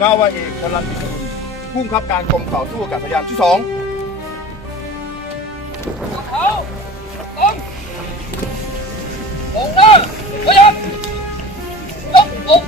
นาวาเอกพลันติคุณผู้บังคับการกรมต่อสู้อากาศยานที่สองเขาตรงตรงหน้าพยับยกอก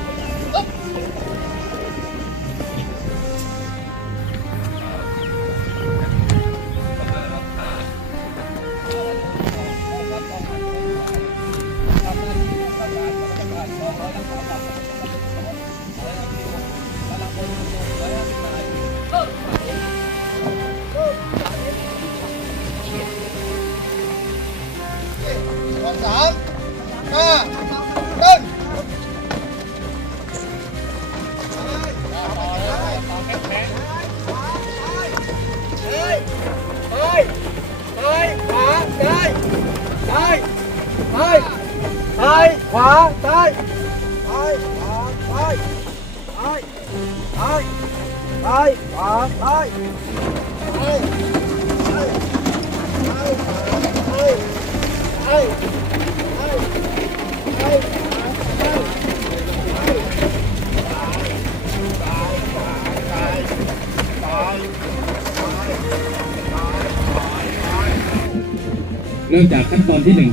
ซ้ายขวาซ้ายซ้ายขวาซ้ายซ้า เริ่มจากขั้นตอนที่หนึ่ง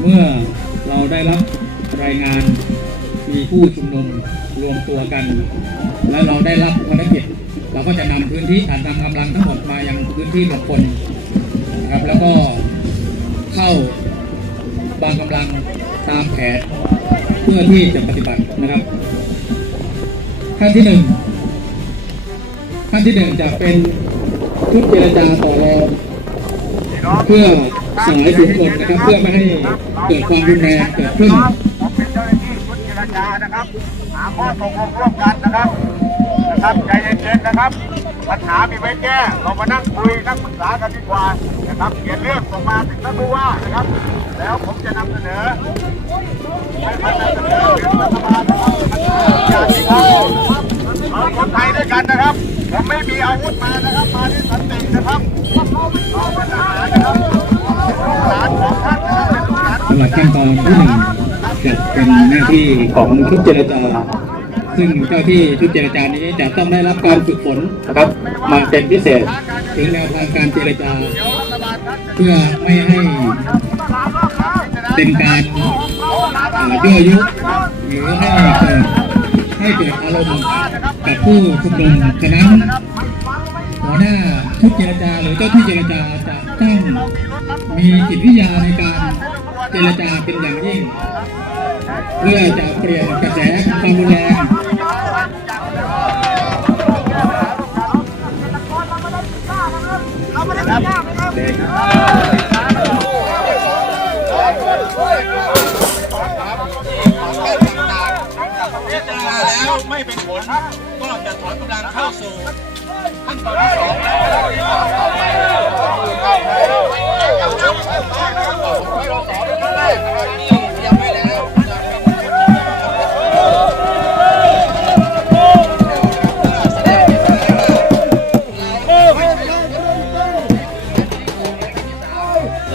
เมื่อเราได้รับรายงานมีผู้ชุมนุมรวมตัวกัน และเราได้รับภารกิจเราก็จะนำพื้นที่การนำกำลังทั้งหมดมายังพื้นที่หลบคนนะครับแล้วก็เข้าบางกำลังตามแผนเพื่อที่จะปฏิบัตินะครับ ขั้นที่หนึ่งขั้นที่หนึ่งจะเป็นชุดเจรจาต่อรอง เพื่อสายฝูงชนนะครับเพื่อไม่ให้เกิดความรุนแรงเกิดขึ้นผมเป็นเจ้าหน้าที่ชุดเจรจานะครับ หาข้อตกลงร่วมกันนะครับนะครับใจเย็นๆนะครับ ปัญหามีไว้แก้เรามานั่งคุยนั่งปรึกษากันดีกว่านะครับเขียนเรื่องส่งมาถึงท่านผู้ว่านะครับ แล้วผมจะนำเสนอให้ท่านนำเสนอถึงรัฐบาลนะครับอย่าที่ทำเราคนไทยด้วยกันนะครับ ผมไม่มีอาวุธมานะครับมาที่ หรับขั้นตอนที่หนึ่งจะเป็นหน้าที่ของชุดเจรจาซึ่งเจ้าที่ชุดเจรจานี้จะต้องได้รับการฝึกฝนนะครับมาเป็นพิเศษ ถึงแนวทางการเจรจา เพื่อไม่ให้เป็นการเอ่อยั่วยุหรือให้เกิดให้เกิดอารมณ์กับผู้ชุมนุมฉะนั้นหัวหน้าชุดเจรจาหรือเจ้าที่เจรจาจะต้องมีจิตวิทยาในการ เจรจาเป็นอย่างยิ่ง เพื่อจะเปลี่ยนกระแสความรุนแรงครับ เอ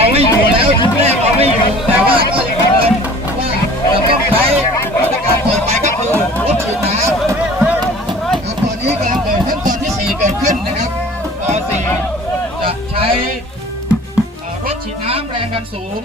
าไม่อยู่แล้วชุดแรกเอาไม่อยู่แต่ว่าก็ยังยืนว่าเราต้องใช้มาตรการต่อไปก็คือรถฉีดน้ำครับตอนนี้ก็ กันสูง